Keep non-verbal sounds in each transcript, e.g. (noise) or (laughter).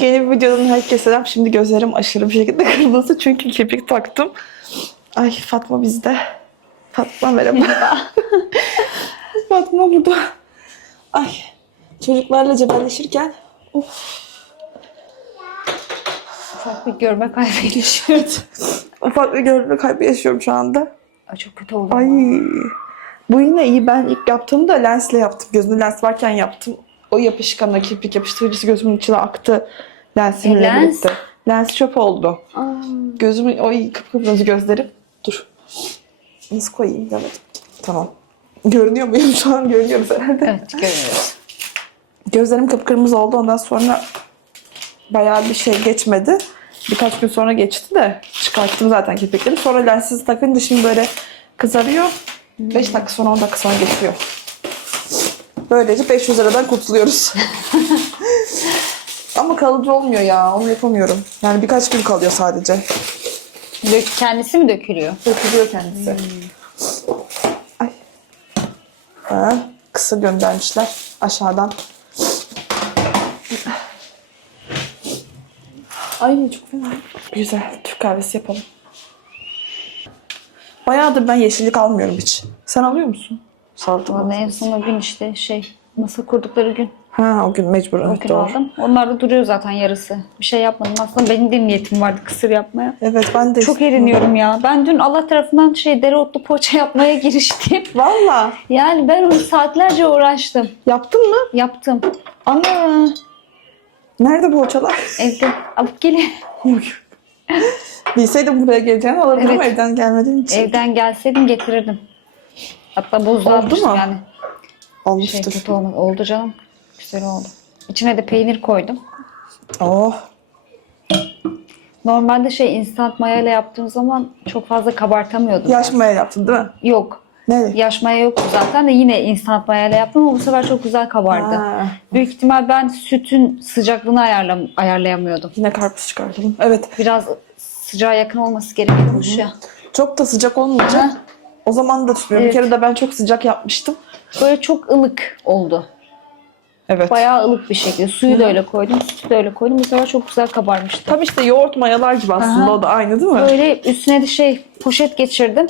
Yeni bir videodan herkese selam. Şimdi gözlerim aşırı bir şekilde (laughs) kırmızı çünkü kirpik taktım. Ay Fatma bizde. Fatma merhaba. (laughs) Fatma burada. Ay çocuklarla cebelleşirken of Ufak bir görme kaybı yaşıyor. (laughs) ufak bir görme kaybı yaşıyorum şu anda. Ay çok kötü oldu. Ay ama. bu yine iyi. Ben ilk yaptığımda lensle yaptım. Gözümde lens varken yaptım. O yapışkanla kirpik yapıştırıcısı gözümün içine aktı. Lensimle E, lens? birlikte. Lens çöp oldu. Aa, Gözümün o kıpkırmızı gözlerim. Dur. Nasıl koyayım demedim. Tamam. Görünüyor muyum (laughs) şu an? Görünüyoruz herhalde. evet görüyoruz. Gözlerim kıpkırmızı oldu. Ondan sonra bayağı bir şey geçmedi. Birkaç gün sonra geçti de çıkarttım zaten kirpikleri. Sonra lensiz takınca şimdi böyle kızarıyor. 5 dakika sonra 10 dakika sonra geçiyor. Böylece 500 liradan kurtuluyoruz. (laughs) Ama kalıcı olmuyor ya. Onu yapamıyorum. Yani birkaç gün kalıyor sadece. Dök, kendisi mi dökülüyor? Dökülüyor kendisi. Ay. Ha, kısır göndermişler aşağıdan. Ay çok fena. Güzel. Türk kahvesi yapalım. Bayağıdır ben yeşillik almıyorum hiç. Sen alıyor musun? Salata o gün işte şey masa kurdukları gün Ha o gün mecbur. o gün doğru. aldım. Onlar da duruyor zaten yarısı. Bir şey yapmadım. Aslında benim de niyetim vardı kısır yapmaya. Evet ben de Çok eriniyorum ya. Ben dün Allah tarafından şey dereotlu poğaça yapmaya (laughs) giriştim. Valla. Yani ben onu saatlerce uğraştım. Yaptın mı? Yaptım. Ana. Nerede hocalar? Evde alıp gelin. Bilseydim buraya geleceğini alırdım Evet. evden gelmediğim için. Evden gelseydim getirirdim. Hatta buzlanmıştı mu? yani. Şey Olmuştur. kötü olmadı. Oldu canım. Güzel oldu. İçine de peynir koydum. Oh. Normalde şey instant mayayla yaptığım zaman çok fazla kabartamıyordum. Yaş maya yaptın değil mi? Yok. Ne? Yaş maya yoktu zaten de yine instant mayayla yaptım ama bu sefer çok güzel kabardı. Ha, Büyük ihtimal ben sütün sıcaklığını ayarlam ayarlayamıyordum. yine karpuz çıkartalım. Evet. Biraz sıcağa yakın olması gerekiyormuş ya. Çok da sıcak olmayacak. Aha. O zaman da tutmuyor. Evet. Bir kere de ben çok sıcak yapmıştım. Böyle çok ılık oldu. Evet. Bayağı ılık bir şekilde. Suyu da öyle koydum, sütü de öyle koydum. Bu sefer çok güzel kabarmıştı. Tam işte yoğurt mayalar gibi aslında Aha. o da aynı değil mi? Böyle üstüne de şey poşet geçirdim.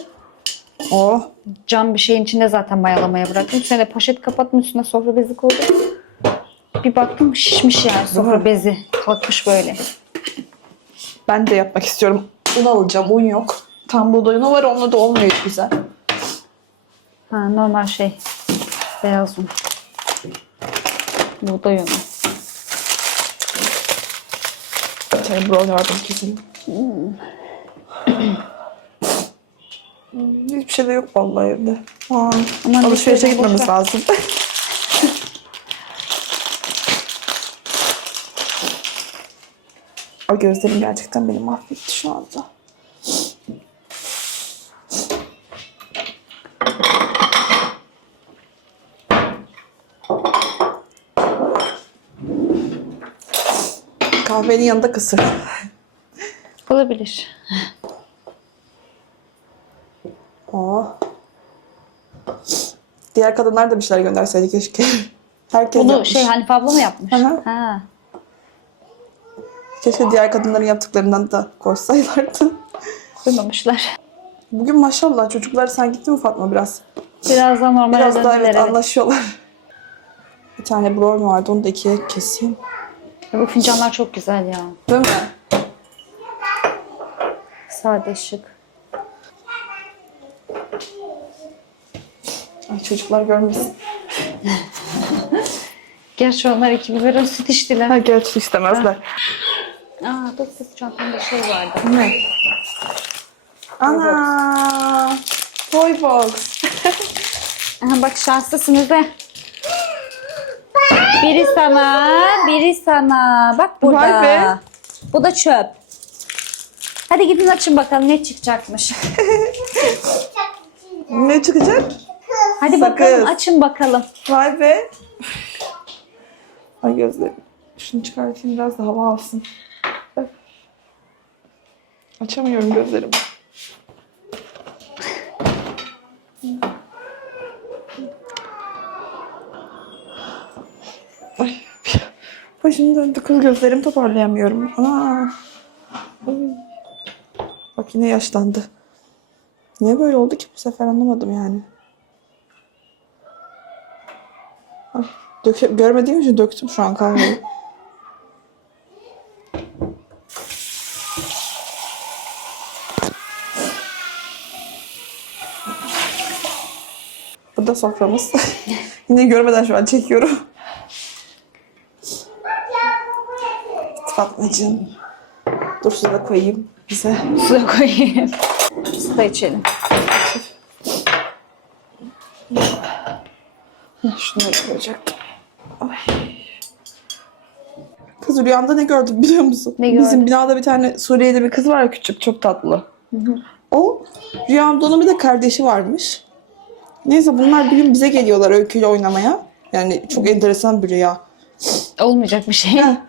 Oh. Cam bir şeyin içinde zaten mayalamaya bıraktım. Üstüne de poşet kapattım. Üstüne sofra bezi koydum. Bir baktım şişmiş yani sofra bezi. Kalkmış böyle. Ben de yapmak istiyorum. Un alacağım. Un yok. Tam buğday unu var. Onunla da olmuyor hiç güzel. Ha, normal şey. Beyaz un. Buğday unu. Bir tane brownie vardı kesin. Hmm, Hiçbir şey de yok vallahi evde. Aa, Aman alışverişe edin, gitmemiz boş ver. lazım. (laughs) o gözlerim gerçekten beni mahvetti şu anda. Kahvenin yanında kısır. Olabilir. Oh. Diğer kadınlar da bir şeyler gönderseydi keşke. (laughs) Herkes Bunu yapmış. şey Hanife abla mı yapmış? Aha. Ha. Keşke diğer kadınların yaptıklarından da koşsaylardı. Duymamışlar. Bugün maşallah çocuklar sen gitti mi Fatma biraz? Biraz daha normal Biraz daha evet, evet. anlaşıyorlar. Bir tane brownie vardı onu da ikiye keseyim. Bu fincanlar çok güzel ya. Değil mi? Sade şık. Ay çocuklar görmesin. (laughs) Gerçi onlar iki biberon süt içtiler. Ha gerçi istemezler. Aa dur kız çantamda şey vardı. Ne? Ana! Toy box. (laughs) Aha, bak şanslısınız be. Biri sana, biri sana. Bak burada. Vay be. Bu da çöp. Hadi gidin açın bakalım ne çıkacakmış. (laughs) Ne çıkacak? Hadi Sakız. bakalım açın bakalım. Vay be. Ay gözlerim. Şunu çıkartayım biraz da hava alsın. Bak. Açamıyorum gözlerimi. (laughs) Başım döndü kız gözlerimi toparlayamıyorum. Ana. Bak yine yaşlandı. Niye böyle oldu ki bu sefer anlamadım yani. Ay, döke, görmediğim için döktüm şu an kahveyi. (laughs) Bu da soframız. (laughs) Yine görmeden şu an çekiyorum. Fatmacığım. Dur şunu da koyayım bize. Su da koyayım. Su da içelim. Şunları koyacaktım. Ay. Kız rüyamda ne gördüm (laughs) biliyor musun? Ne Bizim gördün? binada bir tane Suriyeli bir kız var ya küçük çok tatlı. O rüyamda onun bir de kardeşi varmış. Neyse bunlar bir gün bize geliyorlar öyküyle oynamaya. Yani çok enteresan bir rüya. Olmayacak bir şey. Heh.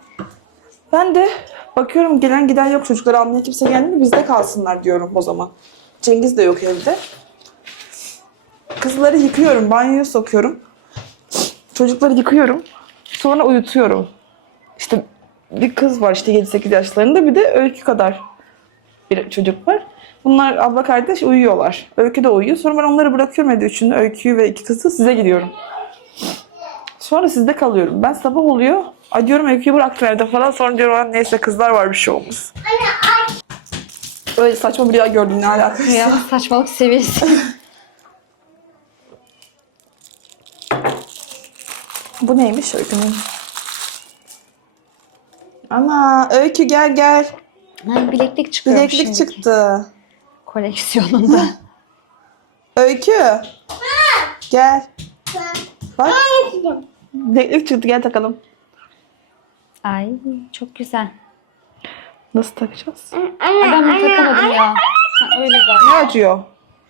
Ben de bakıyorum gelen giden yok çocukları almaya kimse gelmiyor bizde kalsınlar diyorum o zaman. Cengiz de yok evde. Kızları yıkıyorum, banyoya sokuyorum. Çocukları yıkıyorum. Sonra uyutuyorum. İşte bir kız var işte 7-8 yaşlarında bir de Öykü kadar bir çocuk var. Bunlar abla kardeş uyuyorlar. Öykü de uyuyor. Sonra ben onları bırakıyorum evde üçünü. Öyküyü ve iki kızı size gidiyorum. Sonra sizde kalıyorum. Ben sabah oluyor. Ay diyorum öyküyü bıraktım evde falan. Sonra diyorum "Aa, neyse kızlar var bir şey olmaz. Öyle saçma bir rüya gördüm ne alakası. Ya saçmalık seviyesi. (laughs) Bu neymiş öykünün? Ana öykü gel gel. Ha, bileklik çıkıyor. Bileklik çıktı. Koleksiyonunda. (laughs) Öykü. Gel. Bak. Bileklik çıktı gel takalım. Ay çok güzel. Nasıl takacağız? Ay, ben bunu takamadım ya. Ha, öyle galiba. Ne acıyor?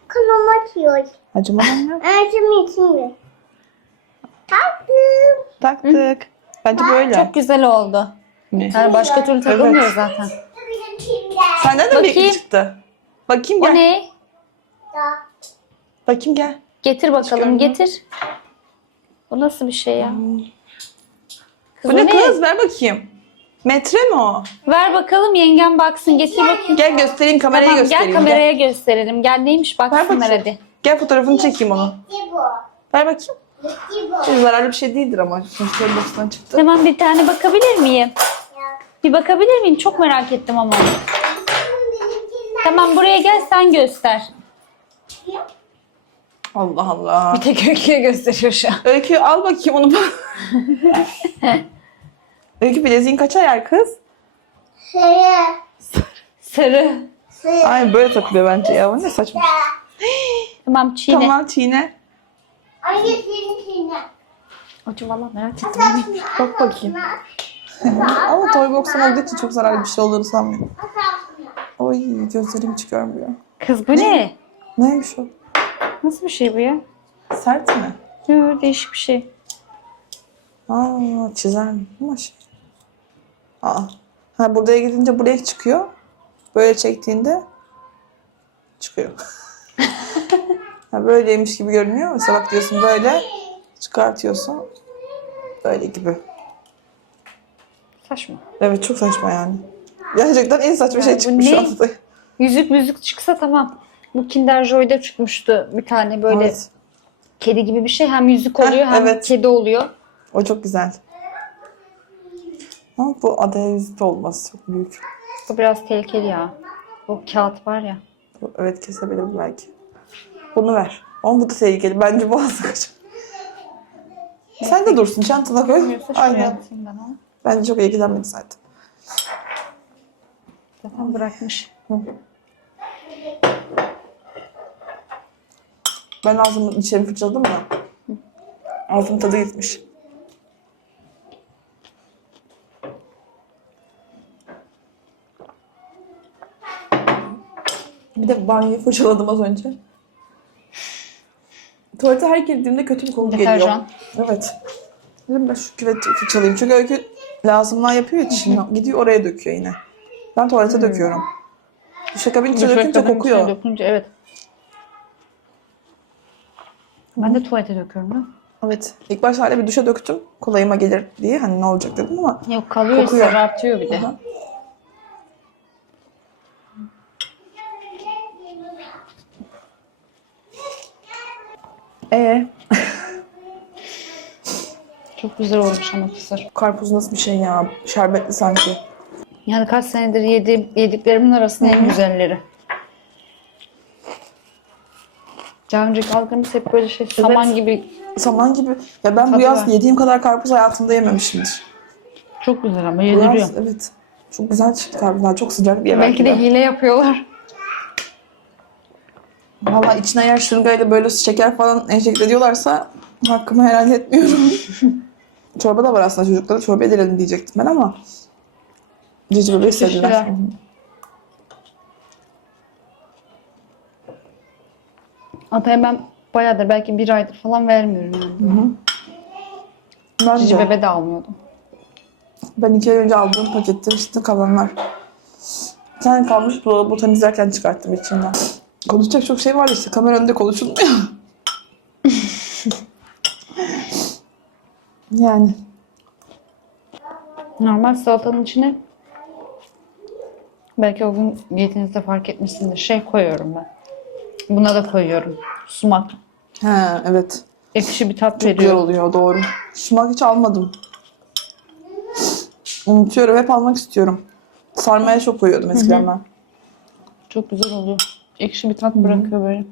Kafam atıyor. Acımadan ya. Ağzım içinde. Tatlım. Taktık. Bence böyle. Çok güzel oldu. Mi? Yani başka türlü takılmıyor zaten. Senden de Bakayım. bileklik çıktı. Bakayım O gel. ne? Bakayım gel. Getir bakalım getir. Bu nasıl bir şey ya? Kız Bu ne kız? Ver bakayım. Metre mi o? Ver bakalım yengem baksın getir bakayım. Gel göstereyim kameraya Tamam göstereyim. gel kameraya gösterelim. Gel neymiş Ver baksınlar bakayım. hadi. Gel fotoğrafını çekeyim onu. Bu? Ver bakayım. Bu? Zararlı bir şey değildir ama. Sonuçta boşuna çıktı. Tamam bir tane bakabilir miyim? Bir bakabilir miyim? Çok merak ettim ama. Tamam buraya gel sen göster. Allah Allah. Bir tek öyküye gösteriyor şu an. Öykü al bakayım onu. (laughs) Öykü bileziğin kaç ayar kız? Şeye. Sarı. Şeye. Ay böyle takılıyor bence ya. Bu ne saçma. Tamam çiğne. Tamam çiğne. Anne senin içine. Acı valla merak ettim. Bak bakayım. (laughs) Ama toy box'un olduğu için çok zararlı bir şey olduğunu sanmıyorum. Oy gözlerim hiç görmüyor. Kız bu ne? Neymiş o? Nasıl bir şey bu ya? Sert mi? Yo, değişik bir şey. Aa çizer mi? Ama şey. Aa. Ha buraya gidince buraya çıkıyor. Böyle çektiğinde çıkıyor. (laughs) ha, böyleymiş gibi görünüyor. Mesela bak diyorsun böyle çıkartıyorsun. Böyle gibi. Saçma. Evet çok saçma yani. Gerçekten en saçma şey bu çıkmış ne? şu anda. Yüzük müzik çıksa tamam. Bu Kinder Joy'da çıkmıştı bir tane böyle Evet. kedi gibi bir şey. Hem yüzük Heh, oluyor hem evet. kedi oluyor. O çok güzel. Ama bu adaya yüzük olmaz. Çok büyük. Bu biraz tehlikeli ya. O kağıt var ya. Bu- Evet kesebilir belki. Bunu ver. Ama bu da tehlikeli. Bence bu az. Sen de dursun. Çantana koy. Aynen. ben. Bence çok ilgilenmedi zaten. Zaten bırakmış. Ben ağzımı içeri fırçaladım da. Ağzım tadı gitmiş. Bir de banyoyu fırçaladım az önce. Tuvalete her girdiğimde kötü bir koku geliyor. Deterjan. Evet. Dedim ben şu küveti fırçalayayım. Çünkü öykü lazımlar yapıyor ya dişini. Gidiyor oraya döküyor yine. Ben tuvalete döküyorum. Duşakabin içine dökünce kokuyor. Dökünce evet. Ben de tuvalete döküyorum ya. Evet. İlk başta hala bir duşa döktüm. Kolayıma gelir diye. Hani ne olacak dedim ama. Yok kalıyor Kokuyor. sarartıyor bir de. Aha. Ee, (laughs) Çok güzel olmuş ama kısır. karpuz nasıl bir şey ya? Şerbetli sanki. Yani kaç senedir yedi, yediklerimin arasında en güzelleri. Daha önceki algımız hep böyle şey saman gibi Saman gibi. Ya ben bu Tadı yaz var. yediğim kadar karpuz hayatımda yememişimdir. çok güzel ama Bu yediriyor. yaz evet. Çok güzel çıktı karpuzlar. Çok sıcak bir yer. Belki de hile yapıyorlar. Valla içine eğer şırıngayla böyle şeker falan enjekte ediyorlarsa hakkımı helal etmiyorum. (laughs) Çorba da var aslında çocuklara. Çorba edelim diyecektim ben ama. Cici bebeği. Teşekkürler. Ataya ben bayağıdır belki bir aydır falan vermiyorum yani. Ben, Cici de. bebe de almıyordum. ben iki ay önce aldığım pakette işte kalanlar. Bir tane kalmış bu, bu temizlerken çıkarttım içinden. Konuşacak çok şey var işte. Kamera önünde konuşulmuyor. (laughs) yani. Normal salatanın içine belki o gün diyetinizde fark etmişsinizdir. Şey koyuyorum ben. Buna da koyuyorum. Sumak. He evet. Ekşi bir tat Çok güzel veriyor. oluyor doğru. Sumak hiç almadım. Unutuyorum. Hep almak istiyorum. Sarmaya çok koyuyordum eskiden ben. Çok güzel oluyor. Ekşi bir tat bırakıyor böyle.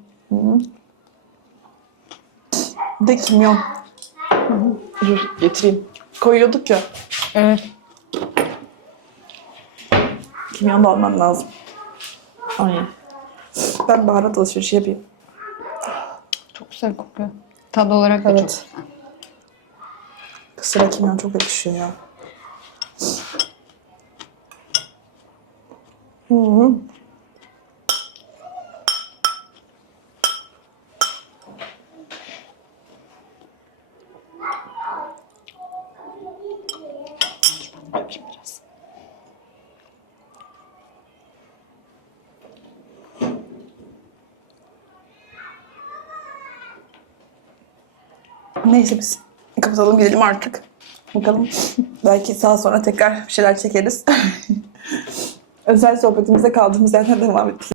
Bir de kimyon. Dur getireyim. Koyuyorduk ya. Evet. Kimyon da almam lazım. Aynen. Ben baharat alışverişi yapayım. Çok güzel kokuyor. Tad olarak da çok Evet. Kısıra kimyon çok yakışıyor ya. Hı -hı. dökeyim biraz. Neyse biz kapatalım gidelim artık. Bakalım. (laughs) Belki saat sonra tekrar bir şeyler çekeriz. (laughs) Özel sohbetimize kaldığımız yerden devam ettik.